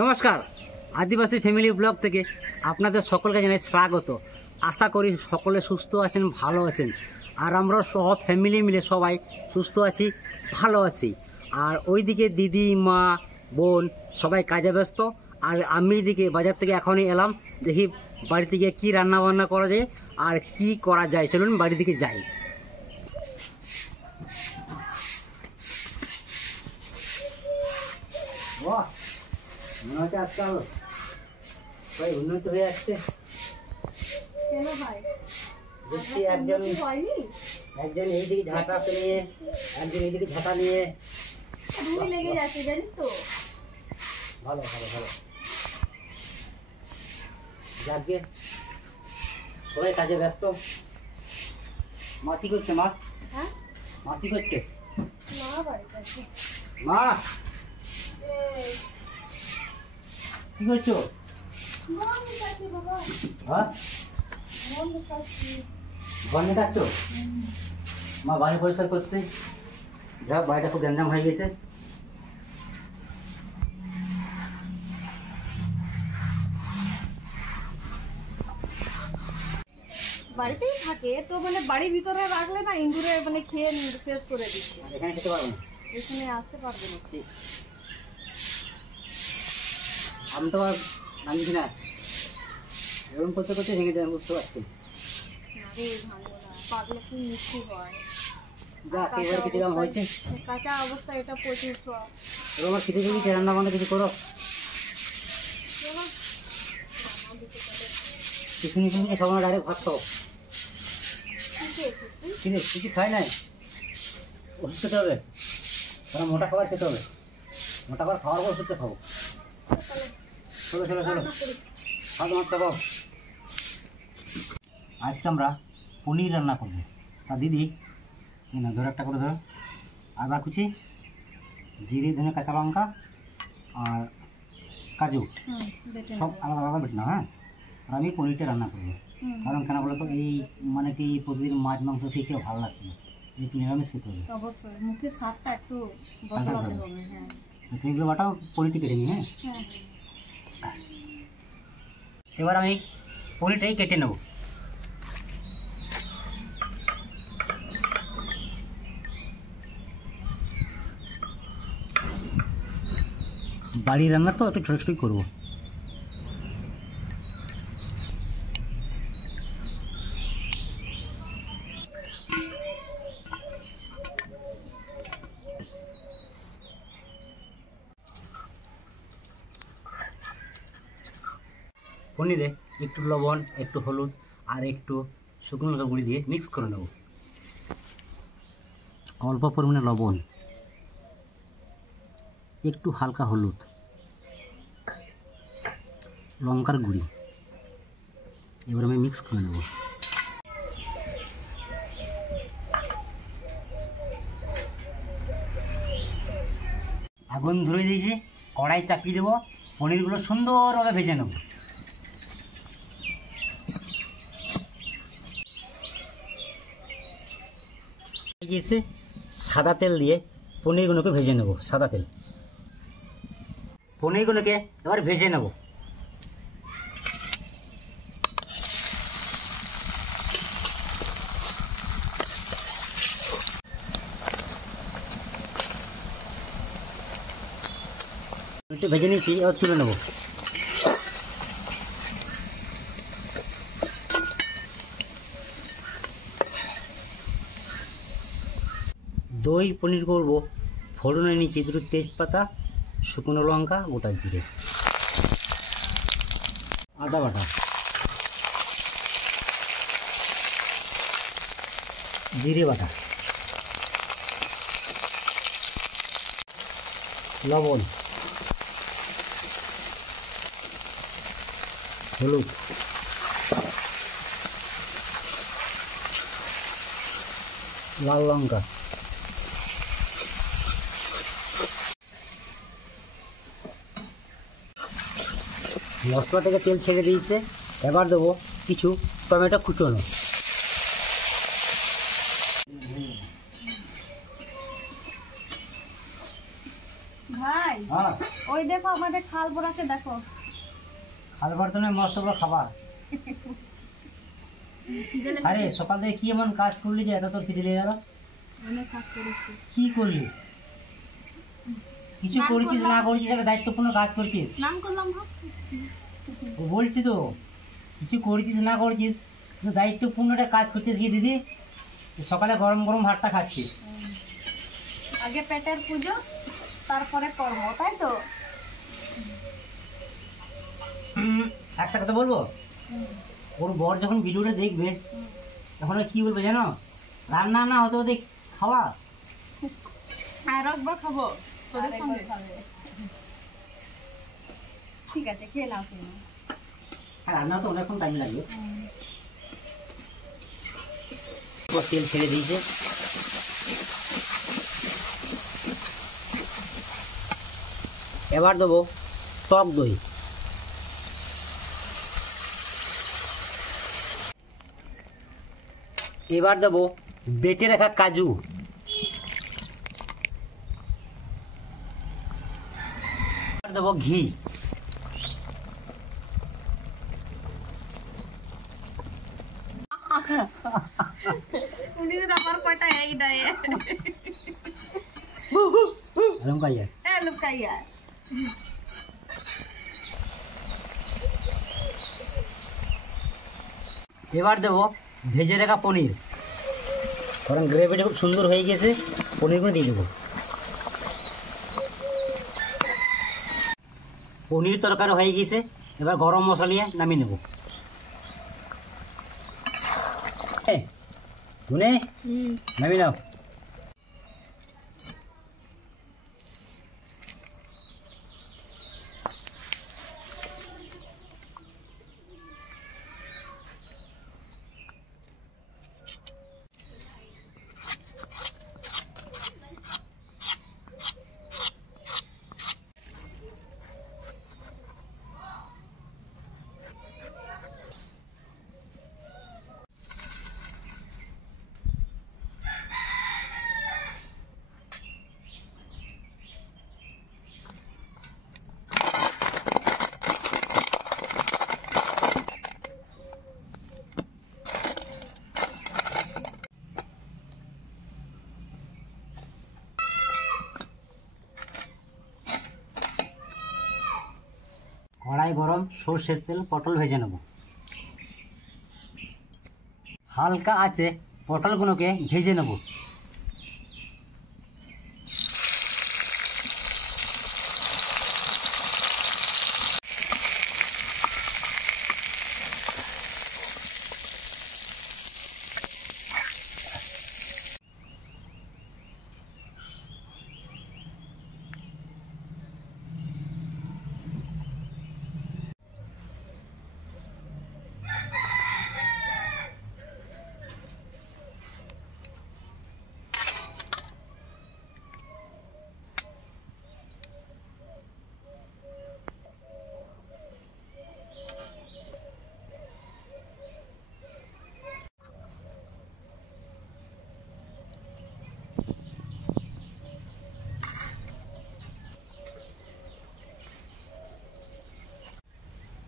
নমস্কার, আদিবাসী family blog থেকে আপনাদের সকলকে জানাই স্বাগত। আশা করি সকলে সুস্থ আছেন, ভালো আছেন। আর আমরা সব ফ্যামিলি মিলে সবাই সুস্থ আছি, ভালো আছি। আর ওইদিকে দিদি, মা, বোন সবাই কাজে ব্যস্ত। আর আমি এদিকে বাজার থেকে এখনই এলাম, দেখি বাড়িতে গিয়ে কী রান্নাবান্না করা যায় আর কি করা যায়। চলুন বাড়ি দিকে যাই। বাহ, মনে হচ্ছে আজকাল ভাই উন্নত হয়ে আসছে। কেন ভাই? দেখছি একজন এইদিকে ঝাঁটা নিয়ে, একজন এইদিকে ঝাঁটা নিয়ে রুই লেগে যাচ্ছে, জানিস তো। ভালো ভালো ভালো, যাকে সবাই কাজে ব্যস্ত। মা কি করছে? মা হ্যাঁ, মা কি করছে? মা বাড়িতে আছে। মা এই কি করছো? মন দেখাচ্ছি বাবা, হ্যাঁ, মন দেখাচ্ছি। ঘর মেটাচ্ছো? মা বাড়ি পরিষ্কার করছে। যা, বাড়িটা খুব গ্যাঞ্জাম হয়ে গেছে। বাড়িতেই থাকে তো, মানে বাড়ির ভিতরে রাখলে না ইঁদুরে মানে খেয়ে শেষ করে দিচ্ছে। এখানে খেতে পারবো না, এখানে আসতে পারবে না। ঠিক। আমি তো আর নামছি না, এরকম করতে করতে ভেঙে যায়, বুঝতে পারছি। আরে ভাঙবো না, পাগলা খুব মিষ্টি হয়। যা, এবার কিছু দাম হয়েছে। কাঁচা অবস্থা এটা প্রচুর সব। এবার আমার খেতে যদি রান্না বান্না কিছু করো, টিফিন টিফিন খাবো না, ডাইরেক্ট ভাত খাবো। কিনে কিছু খাই নাই, ওষুধ খেতে হবে, কারণ মোটা খাবার খেতে হবে। মোটা খাবার খাওয়ার পর ওষুধটা খাবো। চলো চলো চলো, খাওয়া মাছ খাবো। আজকে আমরা পনির রান্না করবো। তা দিদি না, ধরো একটা করে ধরো, আদা কুচি, জিরে, ধনে, কাঁচা লঙ্কা আর কাজু সব আলাদা আলাদা বেটে নাও। হ্যাঁ, আর আমি পনিরটা রান্না করবো। কারণ কেন বলো তো, এই মানে কি প্রতিদিন মাছ মাংস খেয়ে ভালো লাগছে না, একটু নিরামিষ খেতে হবে। অবশ্যই মুখের স্বাদটা একটু বদলাতে হবে। হ্যাঁ, পনিরগুলো বাটাও, পনিরটি কেটে নিই। হ্যাঁ, হ্যাঁ, এবার আমি পনিরটাই কেটে নেব। বাড়ির রান্না তো একটু ছোটো ছোটোই করবো। পনিরে একটু লবণ, একটু হলুদ আর একটু শুকনো লঙ্কা গুঁড়ি দিয়ে মিক্স করে নেব। অল্প পরিমাণে লবণ, একটু হালকা হলুদ, লঙ্কার গুঁড়ি, এবার আমি মিক্স করে নেব। আগুন ধরে দিয়েছি, কড়াই চাপিয়ে দেবো, পনিরগুলো সুন্দরভাবে ভেজে নেব। গিয়েছে, সাদা তেল দিয়ে পনিরগুলোকে ভেজে নেব। সাদা তেল, পনিরগুলোকে এবার ভেজে নেব। একটু ভেজে নিয়েছি, এবার তুলে নেব। দই পনির করব। ফোড়নে নিচে দুটো তেজপাতা, শুকনো লঙ্কা, গোটা জিরে, আদা বাটা, জিরে বাটা, লবণ, হলুদ, লাল লঙ্কা, মশলা থেকে তেল ছেড়ে দিয়েছে। এবার দেবো কিছু টমেটো কুচোনো। ভাই হ্যাঁ ওই দেখো আমাদের খাল বোরাকে দেখো। খাল বর্তনে মস্ত বড় খাবার। আরে সকাল থেকে কি এমন কাজ করলি যে এত তোর খিদে লেগে গেল? অনেক কাজ করেছি। কি করলি? কিছু করছিস না করছিস, একটা দায়িত্বপূর্ণ কাজ করছিস। স্নান করলাম ভাত। ও বলছি তো কিছু করছিস না করছিস, কিন্তু দায়িত্বপূর্ণ একটা কাজ করছিস কি দিদি? সকালে গরম গরম ভাতটা খাচ্ছিস। আগে পেটের পুজো, তারপরে কর্ম, তাই তো? একটা কথা বলবো, ওর বর যখন ভিডিওটা দেখবে তখন ও কি বলবে জানো? রান্না না হতে হতে খাওয়া। আর একবার খাবো তোদের সঙ্গে। ঠিক আছে, খেয়ে নাও খেয়ে নাও। রান্না তো অনেকক্ষণ টাইম লাগবে। ও তেল ছেড়ে দিয়েছে। এবার দেবো টক দই। এবার দেবো বেটে রাখা কাজু। এবার দেবো ঘি। উনি আমার কয়টা এই দেয় লঙ্কাইয়া লুকাইয়া। এবার দেবো ভেজে রাখা পনির। কারণ গ্রেভিটা খুব সুন্দর হয়ে গেছে, পনিরগুলো দিয়ে দেবো। পনির তরকারি হয়ে গেছে, এবার গরম মশলা নিয়ে নামিয়ে নেব। শুনে নামিয়ে নাও। কড়াই গরম, সর্ষের তেল, পটল ভেজে নেব। হালকা আছে পটলগুলোকে ভেজে নেব।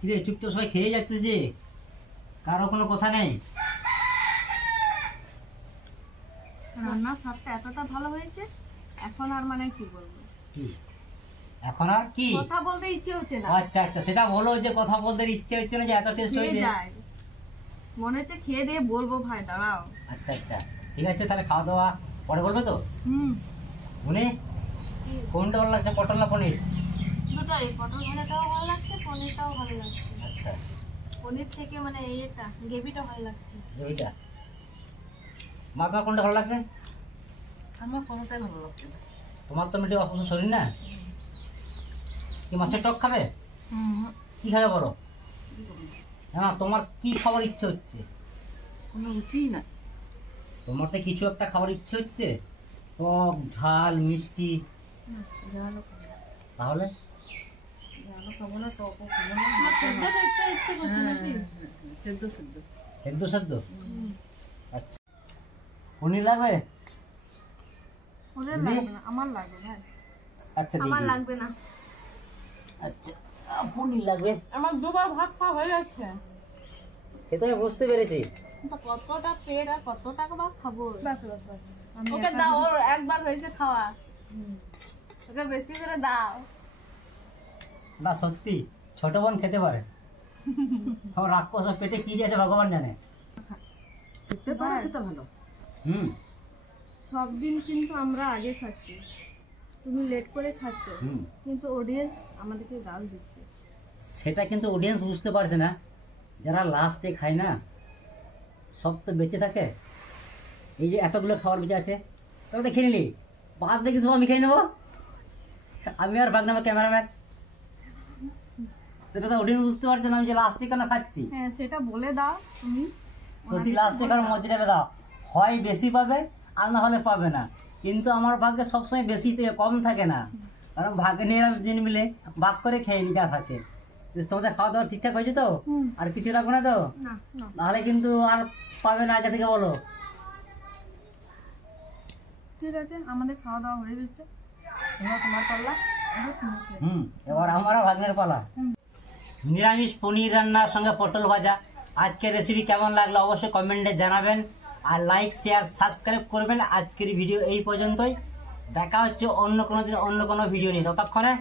কিরে চুপ তো সবাই খেয়ে যাচ্ছে যে, কারো কোনো কথা নেই। রান্নার স্বাদটা এতটা ভালো হয়েছে, এখন আর মানে কি বলবো, কি এখন আর কি কথা বলতে ইচ্ছে হচ্ছে না। আচ্ছা আচ্ছা, সেটা বলো যে কথা বলতে ইচ্ছে হচ্ছে না, যে এত টেস্ট খেয়ে হয়েছে। যায়, মনে হচ্ছে খেয়ে দিয়ে বলবো। ভাই দাঁড়াও। আচ্ছা আচ্ছা ঠিক আছে, তাহলে খাওয়া দাওয়া পরে বলবে তো। মনে কোনটা ভালো লাগছে, পটল না পনির? দুটোই, পটল ভাজাটাও ভালো লাগছে, পনিরটাও ভালো লাগছে। আচ্ছা, পনির থেকে মানে এটা গ্রেভিটা ভালো লাগছে। ওইটা মা, তোমার কোনটা ভালো লাগছে? আমার কোনোটাই ভালো লাগছে না। তোমার তো মেটে অসুস্থ শরীর না, কি মাছের টক খাবে? কি খাবে বলো? হ্যাঁ, তোমার কি খাবার ইচ্ছে হচ্ছে? কোনো রুটিই না। তোমার তো কিছু একটা খাবার ইচ্ছে হচ্ছে, টক ঝাল মিষ্টি। ঝালও তাহলে খাবো না, টকও খাবো না। সেদ্ধ সেদ্ধ ইচ্ছে করছে নাকি? সেদ্ধ সেদ্ধ সেদ্ধ সেদ্ধ। আচ্ছা, পনির লাগবে? ওদের লাগবে না, আমার লাগবে ভাই। আচ্ছা আমার লাগবে না। আচ্ছা পনির লাগবে, আমার দুবার ভাত খাওয়া হয়ে যাচ্ছে। সে তো আমি বুঝতে পেরেছি। তো কতটা পেট আর কত টাকা বা খাবো? ওকে দাও, ওর একবার হয়েছে খাওয়া, ওকে বেশি করে দাও। না সত্যি ছোট বোন খেতে পারে। আমার রাক্ষস পেটে কি আছে ভগবান জানে। খেতে পারে সেটা ভালো। হুম সব দিন কিন্তু আমরা আগে খাচ্ছি, তুমি লেট করে খাচ্ছ, হুম কিন্তু অডিয়েন্স আমাদেরকে গাল দিচ্ছে। সেটা কিন্তু অডিয়েন্স বুঝতে পারছে না, যারা লাস্টে খায় না সব তো বেঁচে থাকে। এই যে এতগুলো খাবার বেঁচে আছে, তোরা তো খেয়ে নিলি, বাদ দেখি সব আমি খেয়ে নেবো, আমি আর ভাগ নেবো ক্যামেরাম্যান। সেটা তো অডিয়েন্স বুঝতে পারছে না আমি যে লাস্টে কেন খাচ্ছি। হ্যাঁ সেটা বলে দাও তুমি। সত্যি লাস্টে কারণ মজা দাও, হয় বেশি পাবে আর না হলে পাবে না, কিন্তু আমার ভাগ্যে সবসময় বেশি কম থাকে না, কারণ ভাগ্যে নিয়ে জিনিস মিলে ভাগ করে খেয়ে নি যা থাকে। তোমাদের খাওয়া দাওয়া ঠিকঠাক হয়েছে তো? আর কিছু রাখবো না তো? না না, নাহলে কিন্তু আর পাবে না আগে থেকে বলো। ঠিক আছে, আমাদের খাওয়া দাওয়া হয়ে গেছে, এবার তোমার পাল্লা, এবার তুমি খেয়ে নাও। এবার আমারও ভাগ্নের পালা। নিরামিষ পনির রান্নার সঙ্গে পটল ভাজা। আজকের রেসিপি কেমন লাগলো অবশ্যই কমেন্টে জানাবেন, আর লাইক শেয়ার সাবস্ক্রাইব করবেন। আজকের ভিডিও এই পর্যন্তই, দেখা হচ্ছে অন্য কোনো দিন অন্য কোনো ভিডিও নিয়ে। ততক্ষণে